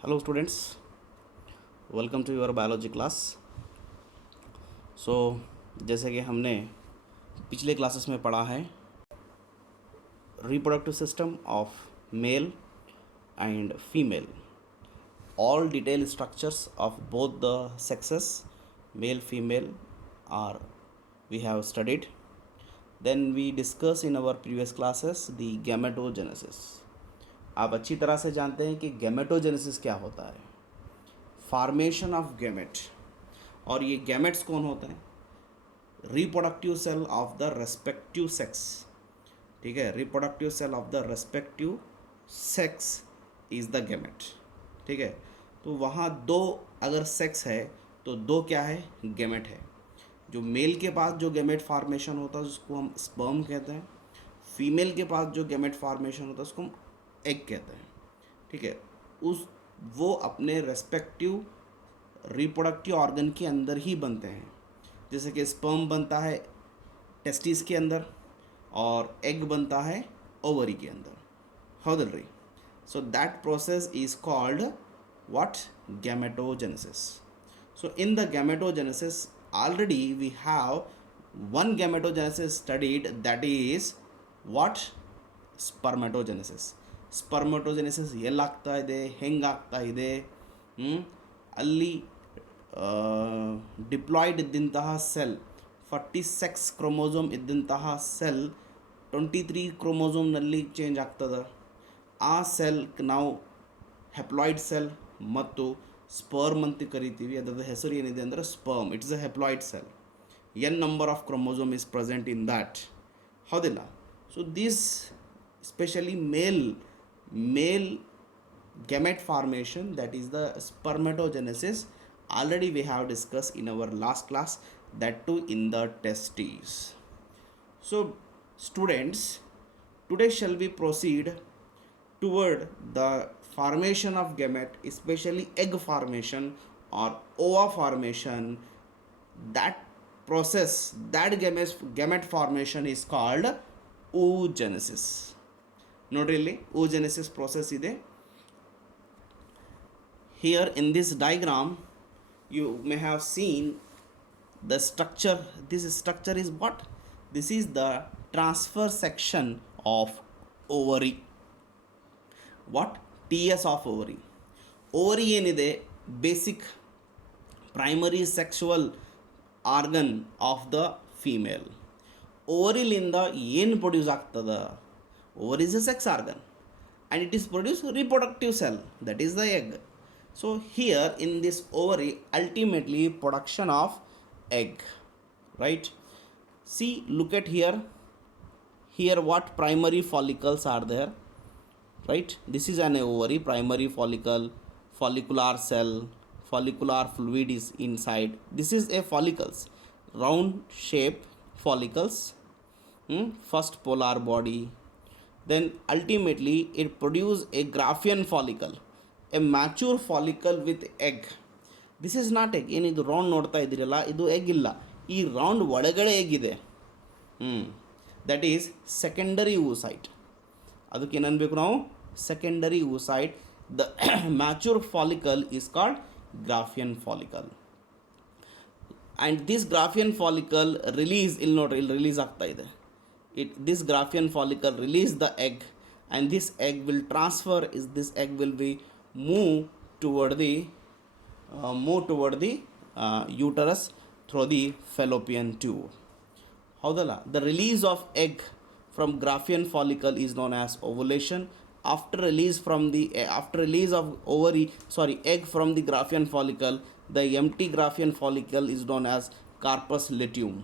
Hello students, welcome to your biology class. जैसे कि हमने पिछले क्लासेस में पढ़ा है, reproductive system of male and female, all detailed structures of both the sexes, male female, are we have studied. Then we discussed in our previous classes the gametogenesis. आप अच्छी तरह से जानते हैं कि गैमेटोजेनेसिस क्या होता है, फॉर्मेशन ऑफ गैमेट। और ये गैमेट्स कौन होते हैं? Reproductive cell of the respective sex. ठीक है, reproductive cell of the respective sex is the gamete. ठीक है, तो वहाँ दो अगर सेक्स है तो दो क्या है? गैमेट है। जो मेल के पास जो गैमेट फॉर्मेशन होता है उसको हम स्पर्म कहते हैं, फीमेल के पास जो गैमेट फॉर्मेशन होता है उसको हम एग कहते हैं। ठीक है, उस वो अपने रेस्पेक्टिव रिप्रोडक्टिव ऑर्गन के अंदर ही बनते हैं। जैसे कि स्पर्म बनता है टेस्टिस के अंदर और एग बनता है ओवरी के अंदर, हॉडलरी। So that process is called what? Gametogenesis. So in the gametogenesis, already we have one gametogenesis studied, that is what? Spermatogenesis. Spermatogenesis ಎಲ್ಲಾಗ್ತಾ ಇದೆ, ಹೆಂಗಾಗ್ತಾ ಇದೆ, ಅಲ್ಲಿ ಡಿಪ್ಲಾಯ್ಡ್ ಇದ್ದಂತಹ ಸೆಲ್ 46 ಕ್ರೋಮೋಸೋಮ್ ಇದ್ದಂತಹ ಸೆಲ್ 23 ಕ್ರೋಮೋಸೋಮ್ನಲ್ಲಿ ಚೇಂಜ್ ಆಗ್ತದೆ. ಆ ಸೆಲ್ ನಾವು ಹೆಪ್ಲಾಯ್ಡ್ ಸೆಲ್ ಮತ್ತು ಸ್ಪರ್ಮ್ ಅಂತ ಕರಿತೀವಿ. ಅದರ ಹೆಸರು ಏನಿದೆ ಅಂದರೆ sperm. It's a haploid cell. N number of chromosome is present in that, ಹೌದಿಲ್ಲ? So this specially male gamete formation, that is the spermatogenesis, already we have discussed in our last class, that too in the testes. So students, today shall we proceed toward the formation of gamete, especially egg formation or ova formation. That process, that gamete formation is called oogenesis. ನೋಡ್ರಿ, ಇಲ್ಲಿ oogenesis process ಇದೆ. Here in this diagram you may have seen the structure. This structure is what? This is the transfer section of ovary. What? TS of ovary. Ovary ಏನಿದೆ, basic primary sexual organ of the female. ಓವರಿಲಿಂದ ಏನು produce ಆಗ್ತದೆ? Ovary is a sex organ and it is produce reproductive cell, that is the egg. So here in this ovary, ultimately production of egg, right? See, look at here what primary follicles are there, right? This is an ovary, primary follicle, follicular cell, follicular fluid is inside. This is a follicles, round shape follicles, first polar body. Then ultimately it produce a Graafian follicle, a mature follicle with egg. This is not egg. ಏನಿದು ರೌಂಡ್ ನೋಡ್ತಾ ಇದ್ದೀರಲ್ಲ, ಇದು ಎಗ್ ಇಲ್ಲ. ಈ ರೌಂಡ್ ಒಳಗಡೆ ಎಗ್ ಇದೆ. That is secondary oocyte. ಅದಕ್ಕೆ ಏನು ಅನ್ಬೇಕು ನಾವು? Secondary oocyte. The mature follicle is called Graafian follicle. And this Graafian follicle release, ಇಲ್ಲಿ ನೋಡ್ರಿ, ಇಲ್ಲಿ ರಿಲೀಸ್ ಆಗ್ತಾ ಇದೆ. This Graafian follicle release the egg, and this egg will transfer, this egg will be move toward the uterus through the fallopian tube. Howdala? The release of egg from Graafian follicle is known as ovulation. After release of egg from the Graafian follicle, the empty Graafian follicle is known as corpus luteum.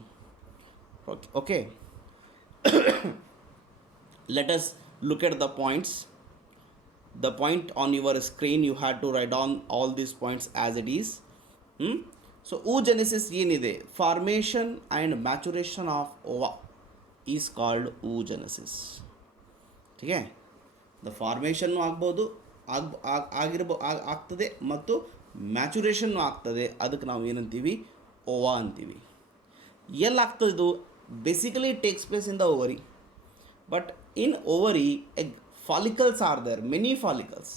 Okay. Let us look at the points. The point on your screen, you had to write down all these points as it is. So oogenesis ಏನಿದೆ, formation and maturation of ova is called oogenesis. ठीक है, the formation ಆಗ್ಬೋದು, ಆಗ್ತದೆ ಮತ್ತು ಮ್ಯಾಚುರೇಷನ್ ಆಗ್ತದೆ. ಅದಕ್ಕೆ ನಾವು ಏನಂತೀವಿ? ಓವಾ ಅಂತೀವಿ. ಎಲ್ಲಾಗ್ತದೆ ಇದು? Basically it takes place in the ovary, but in ovary egg follicles are there, many follicles.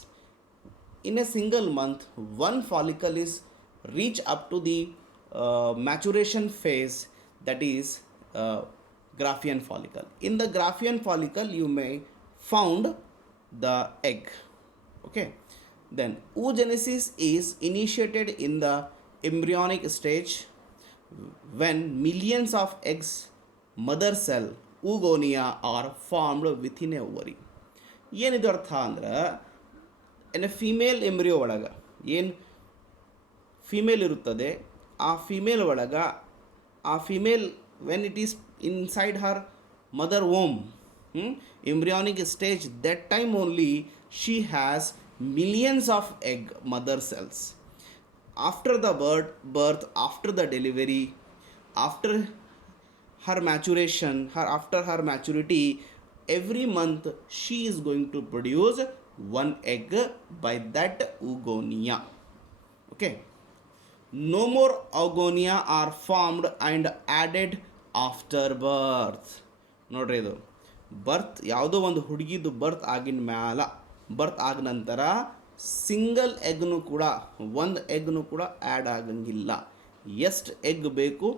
in a single month, one follicle is reach up to the maturation phase, that is Graafian follicle. In the Graafian follicle, you may found the egg. Okay. Then oogenesis is initiated in the embryonic stage when millions of eggs, mother cell, oogonia are formed within a ovary. ಏನಿದು ಅರ್ಥ ಅಂದ್ರೆ N female embryo ಒಳಗೆ ಏನು ಫಿಮೇಲ್ ಇರುತ್ತದೆ, ಆ female ಒಳಗೆ ಆ female when it is inside her mother womb embryonic stage, that time only she has millions of egg mother cells. After the birth, after the delivery, after her maturation, after her maturity, every month she is going to produce one egg by that oogonia. Okay. No more oogonia are formed and added after birth. ನೋಡ್ರಿ, ಇದು ಬರ್ತ್ ಯಾವುದೋ ಒಂದು ಹುಡುಗಿದು ಬರ್ತ್ ಆಗಿನ ಮ್ಯಾಲ, ಬರ್ತ್ ಆದ ನಂತರ ಸಿಂಗಲ್ ಎಗ್ನು ಕೂಡ, ಒಂದು ಎಗ್ನು ಕೂಡ ಆ್ಯಡ್ ಆಗಂಗಿಲ್ಲ. ಎಷ್ಟು ಎಗ್ ಬೇಕು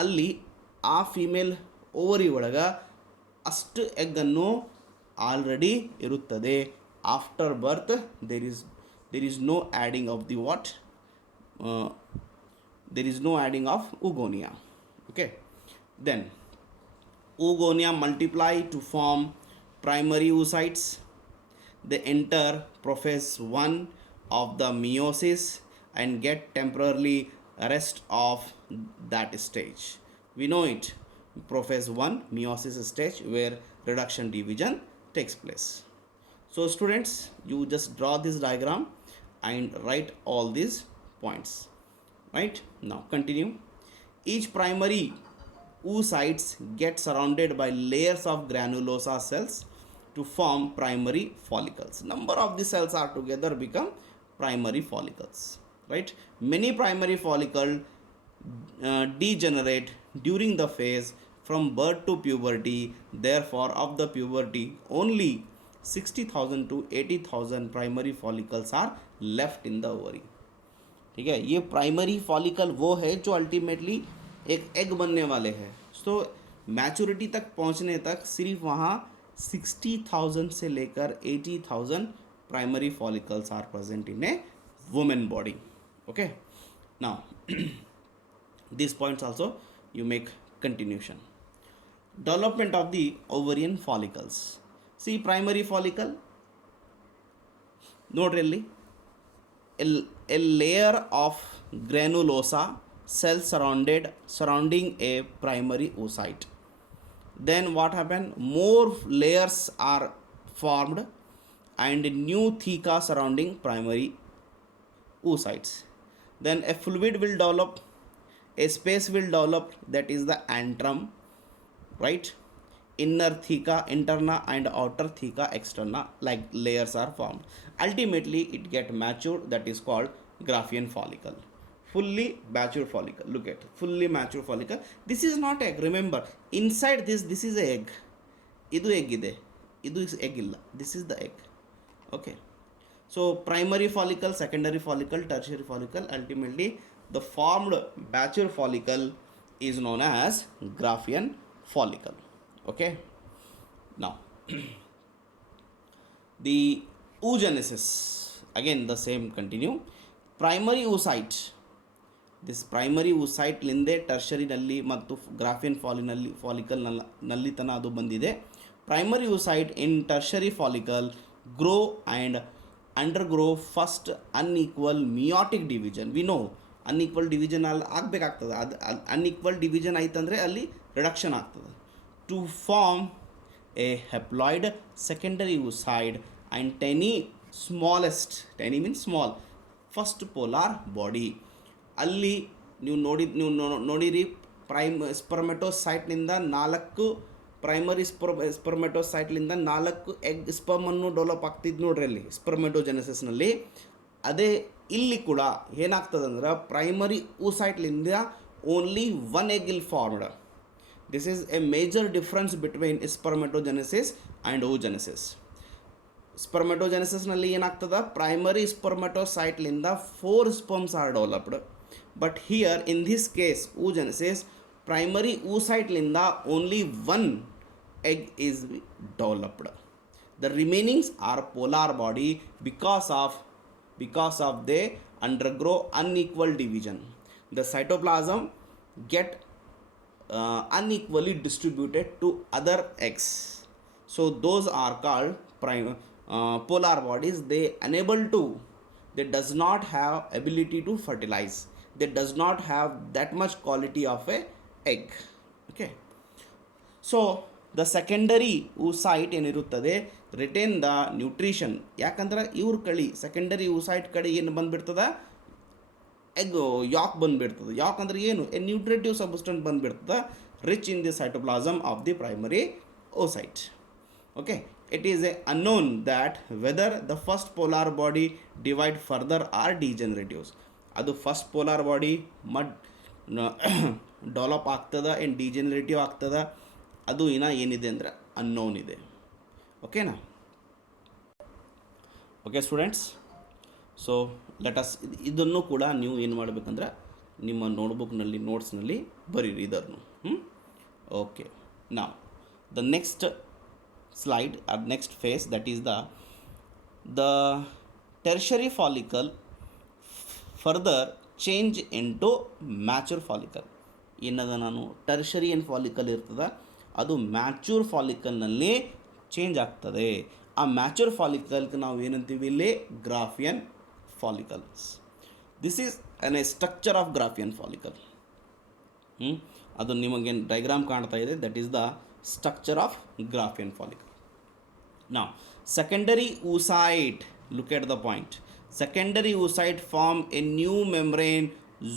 ಅಲ್ಲಿ ಆ ಫಿಮೇಲ್ ಓವರಿ ಒಳಗೆ ಅಷ್ಟು ಎಗ್ಗನ್ನು ಆಲ್ರೆಡಿ ಇರುತ್ತದೆ. After birth there is no adding of the what, there is no adding of oogonia. Okay. Then oogonia multiply to form primary oocytes. They enter prophase 1 of the meiosis and get temporarily rest of that stage. We know it, prophase 1 meiosis stage, where reduction division takes place. So students, you just draw this diagram and write all these points. Right, now continue. Each primary oocytes get surrounded by layers of granulosa cells to form primary follicles. Number of the cells are together become primary follicles. Right, many primary follicles degenerate during the phase from birth to puberty. Therefore, of the puberty, only 60,000 to 80,000 primary follicles are left in the ovary. ठीक है, ये primary follicle वो है जो अल्टीमेटली एक एग बनने वाले हैं. सो मैच्योरिटी तक पहुंचने तक सिर्फ वहाँ 60,000 से लेकर 80,000 primary follicles are present in a women body. Okay, now this points also you make continuation. Development of the ovarian follicles. See primary follicle ನೋಡ್ರಿ, a layer of granulosa cells surrounding a primary oocyte. Then what happened? More layers are formed and new theca surrounding primary oocytes. Then a fluid will develop, a space will develop, that is the antrum. Right, inner theca interna and outer theca externa, like layers are formed. Ultimately it get matured, that is called Graafian follicle. Fully matured follicle. Look at fully matured follicle. This is not egg, remember, inside this is a egg. Idu egg ide, idu is egg illa, this is the egg. Okay, so primary follicle, secondary follicle, tertiary follicle. Ultimately the formed matured follicle is known as Graafian follicle. Okay, now the oogenesis, again the same continue. Primary oocyte, this primary oocyte ಲಿಂದೆ tertiary ನಲ್ಲಿ ಮತ್ತು Graafian follicle ನಲ್ಲಿ ತನ ಅದು ಬಂದಿದೆ. Primary oocyte in tertiary follicle grow and undergo first unequal meiotic division. We know unequal division ಅಲ್ಲಿ ಆಗಬೇಕಾಗ್ತದೆ, ಅದು unequal division ಆಯ್ತಂದರೆ ಅಲ್ಲಿ ರಿಡಕ್ಷನ್ ಆಗ್ತದೆ, to form a haploid secondary oocyte and tiny smallest, tiny means small, first polar body. ಅಲ್ಲಿ ನೀವು ನೋಡಿರಿ ಸ್ಪರ್ಮೆಟೋಸೈಟ್ನಿಂದ 4 ಪ್ರೈಮರಿ ಸ್ಪರ್ಮೆಟೋಸೈಟ್ಲಿಂದ 4 ಎಗ್ ಸ್ಪರ್ಮನ್ನು ಡೆವಲಪ್ ಆಗ್ತಿದ್ದು ನೋಡ್ರಿ ಅಲ್ಲಿ ಸ್ಪರ್ಮೆಟೋಜೆನೆಸಿಸ್ನಲ್ಲಿ. ಅದೇ ಇಲ್ಲಿ ಕೂಡ ಏನಾಗ್ತದಂದ್ರೆ ಪ್ರೈಮರಿ oocyteಲಿಂದ only 1 egg will formed. This is a major difference between spermatogenesis and oogenesis. ಸ್ಪರ್ಮೆಟೋಜೆನೆಸಿಸ್ನಲ್ಲಿ ಏನಾಗ್ತದ, ಪ್ರೈಮರಿ ಸ್ಪರ್ಮೆಟೋಸೈಟ್ಲಿಂದ 4 sperms are developed. But here in this case oogenesis, primary oocyteಲಿಂದ only 1 egg is developed. The remainings are polar body because of they undergo unequal division. The cytoplasm get unequally distributed to other eggs. So those are called polar bodies. They does not have ability to fertilize. They does not have that much quality of a egg. Okay. So the secondary oocyte ಏನಿರುತ್ತದೆ retain the nutrition. ಯಾಕಂದ್ರೆ ಇವ್ರ ಕಡೆ secondary oocyte ಕಡೆ ಏನು ಬಂದುಬಿಡ್ತದೆ, ಎಗ್ ಯಾಕ್ ಬಂದುಬಿಡ್ತದೆ. ಯಾಕ್ ಅಂದ್ರೆ ಏನು, ಎ ನ್ಯೂಟ್ರಿಟಿವ್ ಸಬ್ಸ್ಟೆನ್ಸ್ ಬಂದುಬಿಡ್ತದೆ rich in the cytoplasm of the primary oocyte. Okay, it is a unknown that whether the first polar body divide further or degeneratives. ಅದು ಫಸ್ಟ್ ಪೋಲಾರ್ ಬಾಡಿ ಡೆವಲಪ್ ಆಗ್ತದೆ ಏನು ಡಿಜೆನರೇಟಿವ್ ಆಗ್ತದೆ, ಅದು ಏನಿದೆ ಅಂದರೆ ಅನ್ನೋನ್ ಇದೆ. ಓಕೆನಾ? ಓಕೆ ಸ್ಟೂಡೆಂಟ್ಸ್, ಸೊ ಲೆಟಸ್ ಇದನ್ನು ಕೂಡ ನೀವು ಏನು ಮಾಡಬೇಕಂದ್ರೆ ನಿಮ್ಮ ನೋಟ್ಬುಕ್ನಲ್ಲಿ ನೋಟ್ಸ್ನಲ್ಲಿ ಬರೀರಿ ಇದನ್ನು. ಓಕೆ, ನಾವು the next slide or next phase, that is the tertiary follicle further change into mature follicle. ಏನದ ನಾನು ಟರ್ಷರಿ ಏನು ಫಾಲಿಕಲ್ ಇರ್ತದೆ ಅದು ಮ್ಯಾಚೂರ್ ಫಾಲಿಕಲ್ನಲ್ಲಿ ಚೇಂಜ್ ಆಗ್ತದೆ. ಆ ಮ್ಯಾಚೂರ್ ಫಾಲಿಕಲ್ಗೆ ನಾವು ಏನಂತೀವಿ ಇಲ್ಲಿ, Graafian follicles. This is A structure of Graafian follicle. ಅದು ನಿಮಗೇನು ಡೈಗ್ರಾಮ್ ಕಾಣ್ತಾ ಇದೆ, that is the structure of Graafian follicle. Now secondary oocyte, look at the point. Secondary oocyte form a new membrane,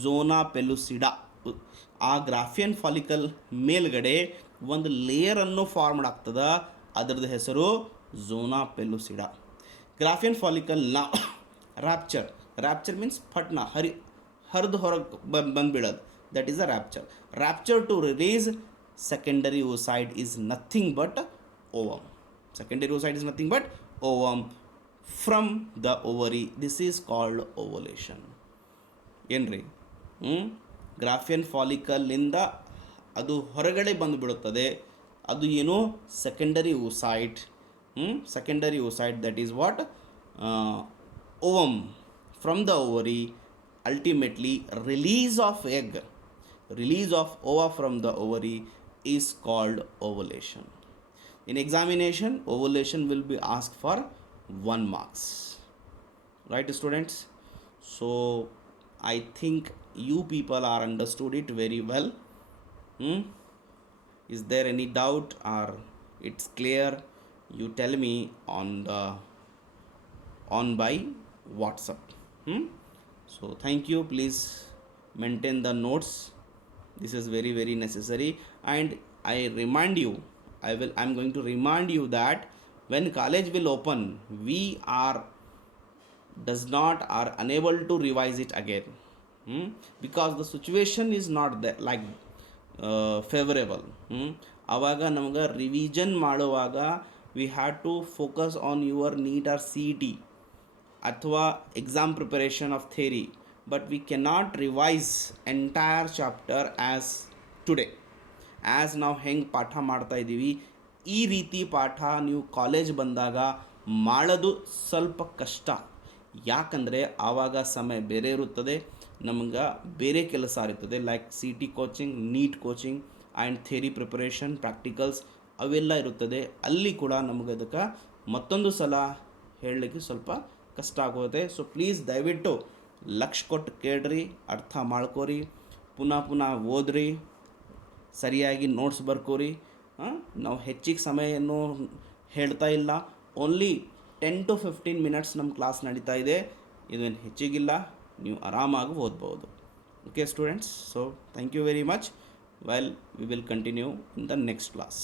zona pellucida. ಆ Graafian follicle ಮೇಲ್ಗಡೆ ಒಂದು layer ಅನ್ನು form ಆಗ್ತದೆ, ಅದರದ್ದು ಹೆಸರು ಝೋನಾ ಪೆಲ್ಲುಸಿಡಾ. ಗ್ರಾಫಿಯನ್ ಫಾಲಿಕಲ್ ನಾ ರ್ಯಾಪ್ಚರ್ ಮೀನ್ಸ್ ಪಟ್ನ ಹರಿದು ಹೊರಗೆ ಬಂದುಬಿಡೋದು, that is a rupture to release secondary oocyte is nothing but ovum. Secondary oocyte is nothing but ovum from the ovary. This is called ovulation. ಏನ್ರಿ, Graafian follicle ಇಂದ ಅದು ಹೊರಗಡೆ ಬಂದುಬಿಡುತ್ತದೆ, ಅದು ಏನು secondary oocyte. Secondary oocyte, that is what ovum from the ovary. Ultimately release of ova from the ovary is called ovulation. In examination, ovulation will be asked for 1 marks. Right students? So I think you people are understood it very well. Is there any doubt or it's clear? You tell me on by WhatsApp. So thank you. Please maintain the notes. This is very very necessary, and I remind you, I'm going to remind you that when college will open, we are unable to revise it again, because the situation is not that like favorable. ಆವಾಗ ನಮಗೆ ರಿವಿಷನ್ ಮಾಡುವಾಗ we had to focus on your NEET or CET ಅಥವಾ exam preparation of theory, but we cannot revise entire chapter as today. As ನಾವು ಹೆಂಗೆ ಪಾಠ ಮಾಡ್ತಾ ಇದ್ದೀವಿ, ಈ ರೀತಿ ಪಾಠ ನೀವು ಕಾಲೇಜ್ ಬಂದಾಗ ಮಾಡೋದು ಸ್ವಲ್ಪ ಕಷ್ಟ. ಯಾಕಂದರೆ ಆವಾಗ ಸಮಯ ಬೇರೆ ಇರುತ್ತದೆ, ನಮಗೆ ಬೇರೆ ಕೆಲಸ ಇರುತ್ತದೆ, like CET coaching, NEET coaching and theory preparation, practicals ಅವೆಲ್ಲ ಇರುತ್ತದೆ. ಅಲ್ಲಿ ಕೂಡ ನಮಗೆ ಅದಕ್ಕೆ ಮತ್ತೊಂದು ಸಲ ಹೇಳಲಿಕ್ಕೆ ಸ್ವಲ್ಪ ಕಷ್ಟ ಆಗೋದೆ. ಸೊ ಪ್ಲೀಸ್ ದಯವಿಟ್ಟು ಲಕ್ಷ್ಯ ಕೊಟ್ಟು ಕೇಳ್ರಿ, ಅರ್ಥ ಮಾಡ್ಕೋರಿ, ಪುನಃ ಓದ್ರಿ, ಸರಿಯಾಗಿ ನೋಟ್ಸ್ ಬರ್ಕೋರಿ. ನಾವು ಹೆಚ್ಚಿಗೆ ಸಮಯವನ್ನು ಹೇಳ್ತಾ ಇಲ್ಲ, ಓನ್ಲಿ 10 to 15 ಮಿನಿಟ್ಸ್ ನಮ್ಮ ಕ್ಲಾಸ್ ನಡೀತಾ ಇದೆ, ಇದೇನು ಹೆಚ್ಚಿಗಿಲ್ಲ, ನೀವು ಆರಾಮಾಗಿ ಓದ್ಬೋದು. Okay students, so thank you very much. Well, we will continue in the next class.